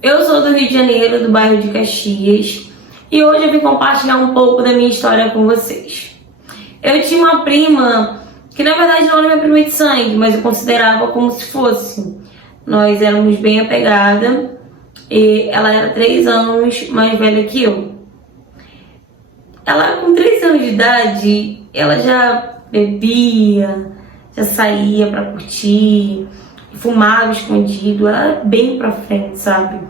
Eu sou do Rio de Janeiro, do bairro de Caxias, e hoje eu vim compartilhar um pouco da minha história com vocês. Eu tinha uma prima que na verdade não era minha prima de sangue, mas eu considerava como se fosse. Nós éramos bem apegadas e ela era 3 anos mais velha que eu. Ela com 3 anos de idade, ela já bebia, já saía pra curtir, fumava escondido, ela era bem pra frente, sabe?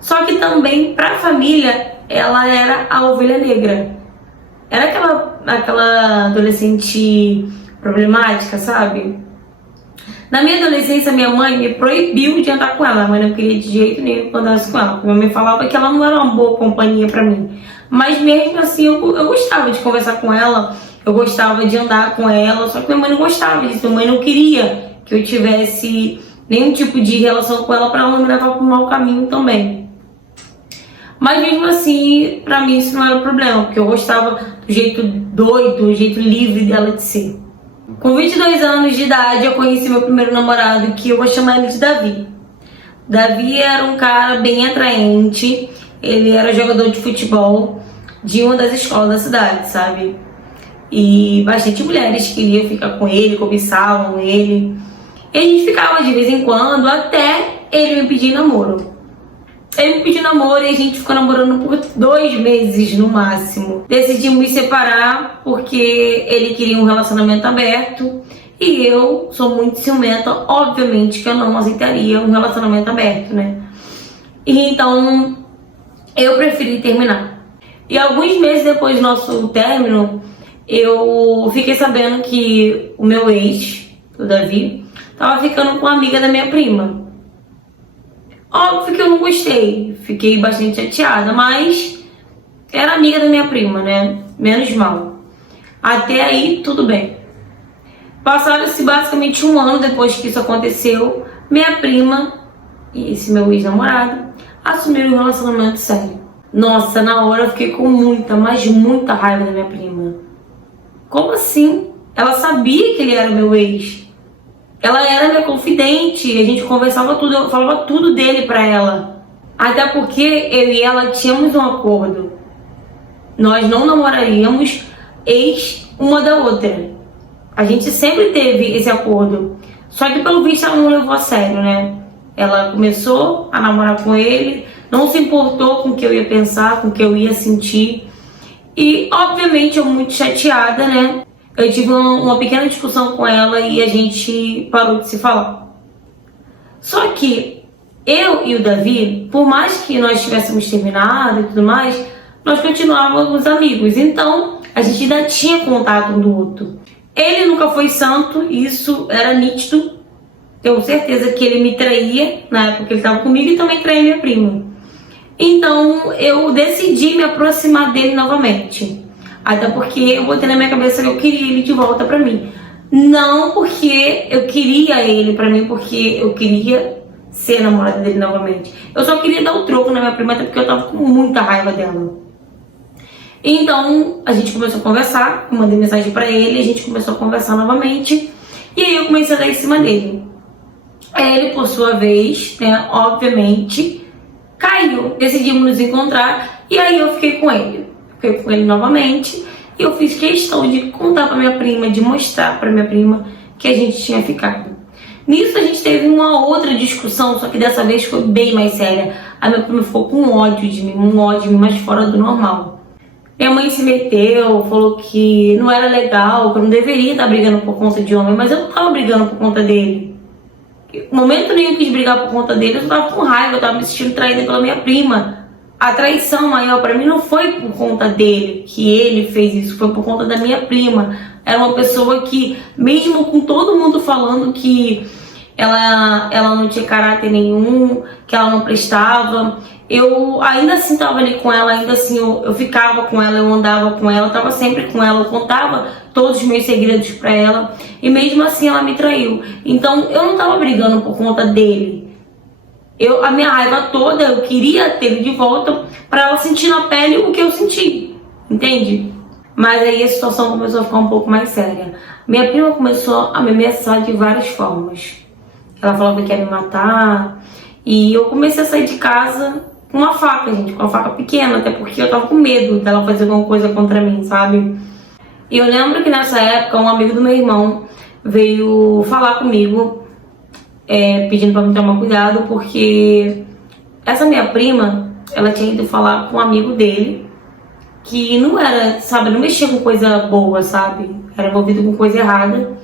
Só que também pra família, ela era a ovelha negra. Era aquela adolescente problemática, sabe? Na minha adolescência, minha mãe me proibiu de andar com ela. A mãe não queria de jeito nenhum que eu andasse com ela. Minha mãe falava que ela não era uma boa companhia pra mim. Mas mesmo assim, eu gostava de conversar com ela, eu gostava de andar com ela, só que minha mãe não gostava disso. Minha mãe não queria que eu tivesse nenhum tipo de relação com ela pra ela não me levar pro mau caminho também. Mas mesmo assim, pra mim isso não era um problema, porque eu gostava do jeito doido, do jeito livre dela de ser. Com 22 anos de idade, eu conheci meu primeiro namorado, que eu vou chamar ele de Davi. Davi era um cara bem atraente, ele era jogador de futebol de uma das escolas da cidade, sabe? E bastante mulheres queriam ficar com ele, cobiçavam ele. E a gente ficava de vez em quando, até ele me pedir namoro. Ele me pediu namoro e a gente ficou namorando por 2 meses no máximo. Decidimos nos separar porque ele queria um relacionamento aberto e eu sou muito ciumenta, obviamente que eu não aceitaria um relacionamento aberto, né? E então eu preferi terminar. E alguns meses depois do nosso término, eu fiquei sabendo que o meu ex, o Davi, tava ficando com uma amiga da minha prima. Óbvio que eu não gostei, fiquei bastante chateada, mas era amiga da minha prima, né? Menos mal. Até aí, tudo bem. Passaram-se basicamente 1 ano depois que isso aconteceu, minha prima e esse meu ex-namorado assumiram um relacionamento sério. Nossa, na hora eu fiquei com muita, mas muita raiva da minha prima. Como assim? Ela sabia que ele era meu ex. Ela era minha confidente, a gente conversava tudo, eu falava tudo dele pra ela. Até porque eu e ela tínhamos um acordo. Nós não namoraríamos ex uma da outra. A gente sempre teve esse acordo. Só que pelo visto ela não levou a sério, né? Ela começou a namorar com ele, não se importou com o que eu ia pensar, com o que eu ia sentir. E obviamente eu muito chateada, né? Eu tive uma pequena discussão com ela e a gente parou de se falar. Só que eu e o Davi, por mais que nós tivéssemos terminado e tudo mais, nós continuávamos amigos. Então, a gente ainda tinha contato um do outro. Ele nunca foi santo, isso era nítido. Tenho certeza que ele me traía na época que ele estava comigo e também traía minha prima. Então, eu decidi me aproximar dele novamente. Até porque eu botei na minha cabeça que eu queria ele de volta pra mim. Não porque eu queria ele pra mim, porque eu queria ser namorada dele novamente. Eu só queria dar o troco na minha prima, até porque eu tava com muita raiva dela. Então, a gente começou a conversar, eu mandei mensagem pra ele, a gente começou a conversar novamente. E aí eu comecei a dar em cima dele. Ele, por sua vez, né, obviamente, caiu. Decidimos nos encontrar e aí eu fiquei com ele. Fiquei com ele novamente e eu fiz questão de contar pra minha prima, de mostrar pra minha prima que a gente tinha ficado. Nisso a gente teve uma outra discussão, só que dessa vez foi bem mais séria. A minha prima ficou com ódio de mim, um ódio mais fora do normal. Minha mãe se meteu, falou que não era legal, que eu não deveria estar brigando por conta de homem, mas eu não tava brigando por conta dele. No momento nenhum eu quis brigar por conta dele, eu só tava com raiva, eu tava me sentindo traída pela minha prima. A traição maior pra mim não foi por conta dele, que ele fez isso, foi por conta da minha prima. Era uma pessoa que, mesmo com todo mundo falando que ela não tinha caráter nenhum, que ela não prestava, eu ainda assim tava ali com ela, ainda assim eu ficava com ela, eu andava com ela, tava sempre com ela, eu contava todos os meus segredos pra ela, e mesmo assim ela me traiu. Então eu não tava brigando por conta dele. A minha raiva toda, eu queria ter ele de volta pra ela sentir na pele o que eu senti, entende? Mas aí a situação começou a ficar um pouco mais séria. Minha prima começou a me ameaçar de várias formas. Ela falava que ia me matar, E eu comecei a sair de casa com uma faca, gente, com uma faca pequena, até porque eu tava com medo dela fazer alguma coisa contra mim, sabe? E eu lembro que nessa época um amigo do meu irmão veio falar comigo, pedindo pra me tomar cuidado, porque essa minha prima, ela tinha ido falar com um amigo dele, que não era, sabe, não mexia com coisa boa, sabe? Era envolvido com coisa errada,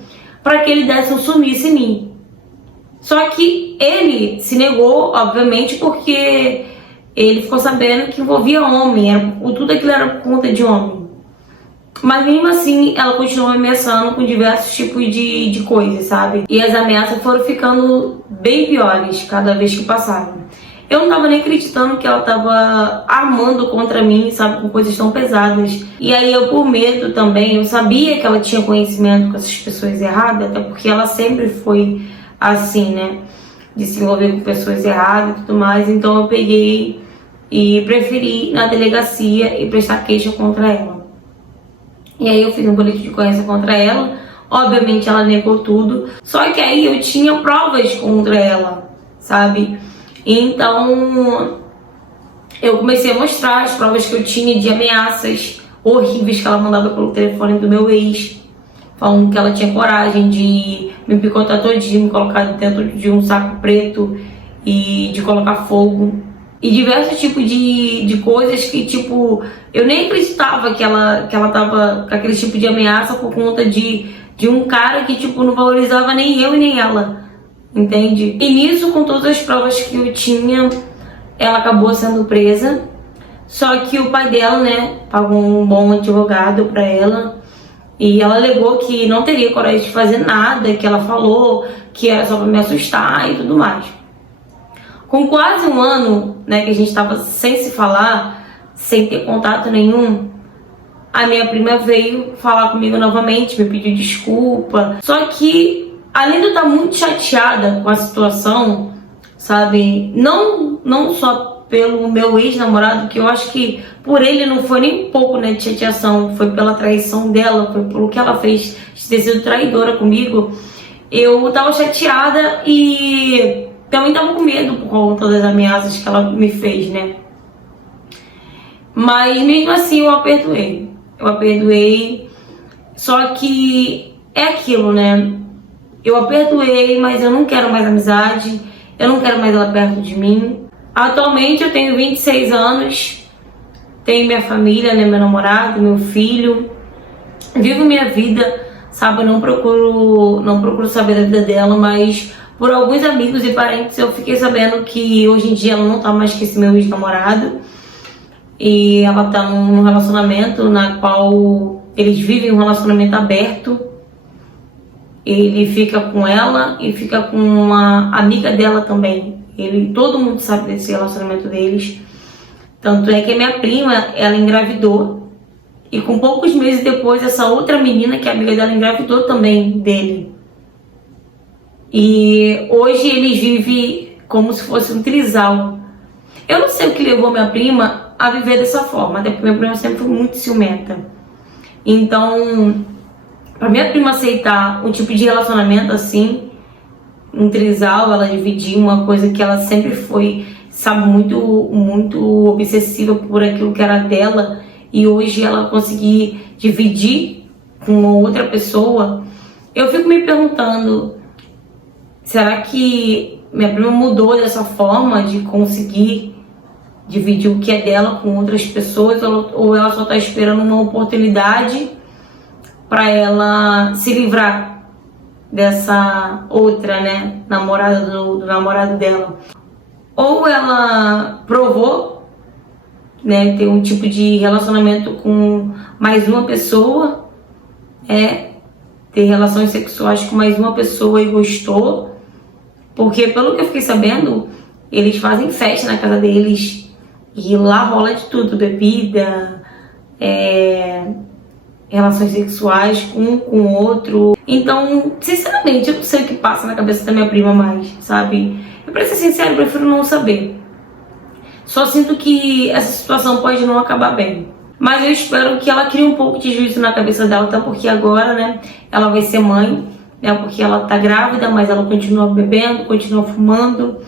para que ele desse um sumiço em mim. Só que ele se negou, obviamente, porque ele ficou sabendo que envolvia homem, tudo aquilo era por conta de homem. Mas mesmo assim, ela continuou me ameaçando com diversos tipos de coisas, sabe? E as ameaças foram ficando bem piores cada vez que passavam. Eu não tava nem acreditando que ela tava armando contra mim, sabe, com coisas tão pesadas. E aí eu, por medo também, eu sabia que ela tinha conhecimento com essas pessoas erradas, até porque ela sempre foi assim, né, de se envolver com pessoas erradas e tudo mais. Então eu peguei e preferi ir na delegacia e prestar queixa contra ela. E aí eu fiz um boletim de ocorrência contra ela. Obviamente ela negou tudo, só que aí eu tinha provas contra ela, sabe? Então eu comecei a mostrar as provas que eu tinha de ameaças horríveis que ela mandava pelo telefone do meu ex, falando que ela tinha coragem de me picotar todinho, me colocar dentro de um saco preto e de colocar fogo. E diversos tipos de coisas que, tipo, eu nem acreditava que ela tava com aquele tipo de ameaça por conta de um cara que, tipo, não valorizava nem eu e nem ela. Entende? E nisso, com todas as provas que eu tinha, ela acabou sendo presa. Só que o pai dela, né, pagou um bom advogado pra ela. E ela alegou que não teria coragem de fazer nada, que ela falou que era só pra me assustar e tudo mais. Com quase um ano, né, que a gente tava sem se falar, sem ter contato nenhum, a minha prima veio falar comigo novamente, me pediu desculpa. Só que além de eu estar muito chateada com a situação, sabe? Não só pelo meu ex-namorado, que eu acho que por ele não foi nem um pouco, né, de chateação, foi pela traição dela, foi pelo que ela fez de ter sido traidora comigo. Eu tava chateada e também tava com medo por conta das ameaças que ela me fez, né? Mas mesmo assim eu a perdoei. Eu a perdoei, só que é aquilo, né? Eu a perdoei, mas eu não quero mais amizade, eu não quero mais ela perto de mim. Atualmente eu tenho 26 anos, tenho minha família, né, meu namorado, meu filho, vivo minha vida, sabe? Eu não procuro saber da vida dela, mas por alguns amigos e parentes eu fiquei sabendo que hoje em dia ela não tá mais com esse meu ex-namorado. E ela tá num relacionamento na qual eles vivem um relacionamento aberto. Ele fica com ela e fica com uma amiga dela também. Todo mundo sabe desse relacionamento deles. Tanto é que a minha prima, ela engravidou. E com poucos meses depois, essa outra menina, que é amiga dela, engravidou também dele. E hoje eles vivem como se fosse um trisal. Eu não sei o que levou minha prima a viver dessa forma, até porque minha prima sempre foi muito ciumenta. Então, pra minha prima aceitar um tipo de relacionamento assim, um trisal, ela dividir uma coisa que ela sempre foi, sabe, muito obsessiva por aquilo que era dela, e hoje ela conseguir dividir com outra pessoa, eu fico me perguntando, será que minha prima mudou dessa forma de conseguir dividir o que é dela com outras pessoas, ou ela só tá esperando uma oportunidade para ela se livrar dessa outra, né, namorada do namorado dela? Ou ela provou, né, ter um tipo de relacionamento com mais uma pessoa, ter relações sexuais com mais uma pessoa e gostou, porque pelo que eu fiquei sabendo, eles fazem festa na casa deles e lá rola de tudo, bebida, relações sexuais um com o outro. Então, sinceramente, eu não sei o que passa na cabeça da minha prima mais, sabe? Eu, pra ser sincero, eu prefiro não saber. Só sinto que essa situação pode não acabar bem. Mas eu espero que ela crie um pouco de juízo na cabeça dela, até porque agora, né, ela vai ser mãe, né, porque ela tá grávida, mas ela continua bebendo, continua fumando.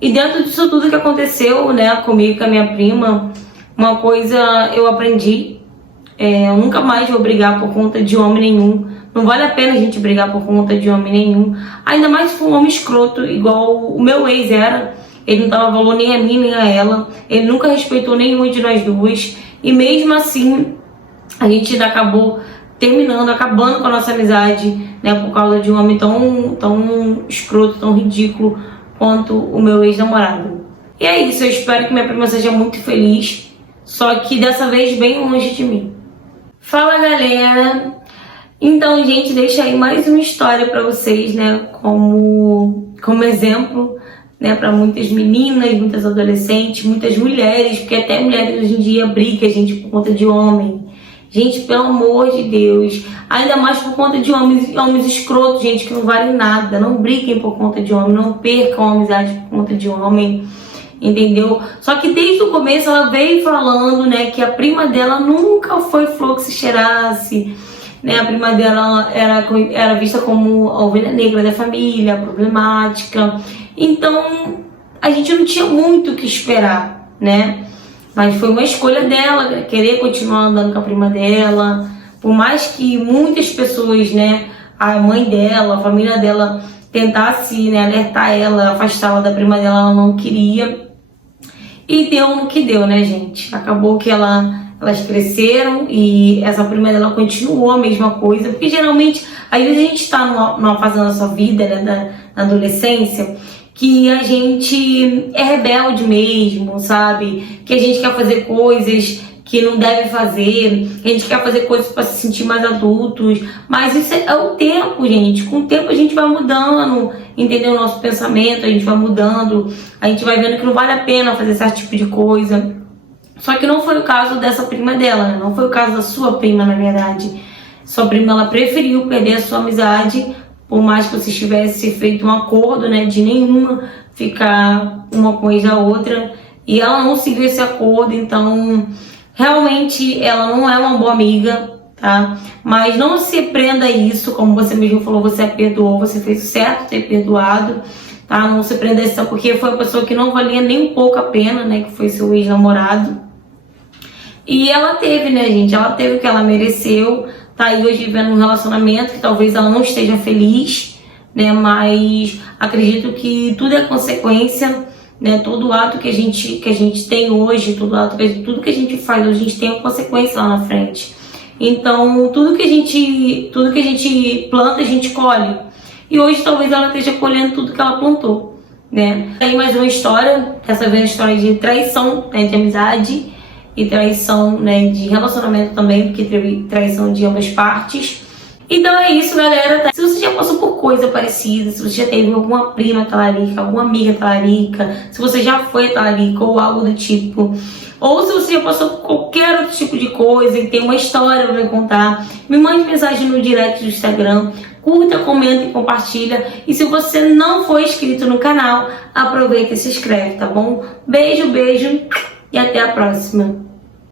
E dentro disso tudo que aconteceu, né, comigo e com a minha prima, uma coisa eu aprendi, eu nunca mais vou brigar por conta de homem nenhum. Não vale a pena a gente brigar por conta de homem nenhum. Ainda mais se for um homem escroto, igual o meu ex era. Ele não dava valor nem a mim, nem a ela. Ele nunca respeitou nenhuma de nós duas. E mesmo assim, a gente ainda acabou acabando com a nossa amizade, né? Por causa de um homem tão escroto, tão ridículo quanto o meu ex-namorado. E é isso, eu espero que minha prima seja muito feliz. Só que dessa vez bem longe de mim. Fala, galera! Então, gente, deixa aí mais uma história pra vocês, né? Como exemplo, né, para muitas meninas, muitas adolescentes, muitas mulheres, porque até mulheres hoje em dia brigam, gente, por conta de homem. Gente, pelo amor de Deus, ainda mais por conta de homens escrotos, gente, que não valem nada. Não briguem por conta de homem, não percam a amizade por conta de homem, entendeu? Só que desde o começo ela veio falando, né, que a prima dela nunca foi flor que se cheirasse, né? A prima dela era vista como a ovelha negra da família, problemática. Então, a gente não tinha muito o que esperar, né? Mas foi uma escolha dela, querer continuar andando com a prima dela. Por mais que muitas pessoas, né, a mãe dela, a família dela, tentasse, né, alertar ela, afastá-la da prima dela, ela não queria. E deu no que deu, né, gente? Acabou que elas cresceram e essa prima dela continuou a mesma coisa. Porque geralmente, às vezes a gente está numa fase da nossa vida, né, na adolescência, que a gente é rebelde mesmo, sabe? Que a gente quer fazer coisas que não deve fazer, que a gente quer fazer coisas para se sentir mais adultos. Mas isso é o tempo, gente. Com o tempo a gente vai mudando, entendeu? O nosso pensamento, a gente vai mudando, a gente vai vendo que não vale a pena fazer esse tipo de coisa. Só que não foi o caso dessa prima dela, né? Não foi o caso da sua prima, na verdade. Sua prima, ela preferiu perder a sua amizade, por mais que vocês tivessem feito um acordo, né, de nenhuma ficar uma coisa a outra, e ela não seguiu esse acordo. Então realmente ela não é uma boa amiga, tá? Mas não se prenda a isso, como você mesmo falou, você a perdoou, você fez o certo ter perdoado, tá? Não se prenda a isso, porque foi uma pessoa que não valia nem um pouco a pena, né, que foi seu ex-namorado. E ela teve, né, gente? Ela teve o que ela mereceu. Tá aí hoje vivendo um relacionamento que talvez ela não esteja feliz, né? Mas acredito que tudo é consequência, né? Todo ato que a gente tem hoje, tudo que a gente faz hoje, a gente tem uma consequência lá na frente. Então, tudo que a gente planta, a gente colhe. E hoje talvez ela esteja colhendo tudo que ela plantou, né? Tem mais uma história, dessa vez a história de traição, né, de amizade. E traição, né, de relacionamento também, porque teve traição de ambas partes. Então é isso, galera. Tá? Se você já passou por coisa parecida, se você já teve alguma prima talarica, alguma amiga talarica, se você já foi talarica ou algo do tipo, ou se você já passou por qualquer outro tipo de coisa e tem uma história pra me contar, me mande mensagem no direct do Instagram, curta, comenta e compartilha. E se você não for inscrito no canal, aproveita e se inscreve, tá bom? Beijo, beijo e até a próxima.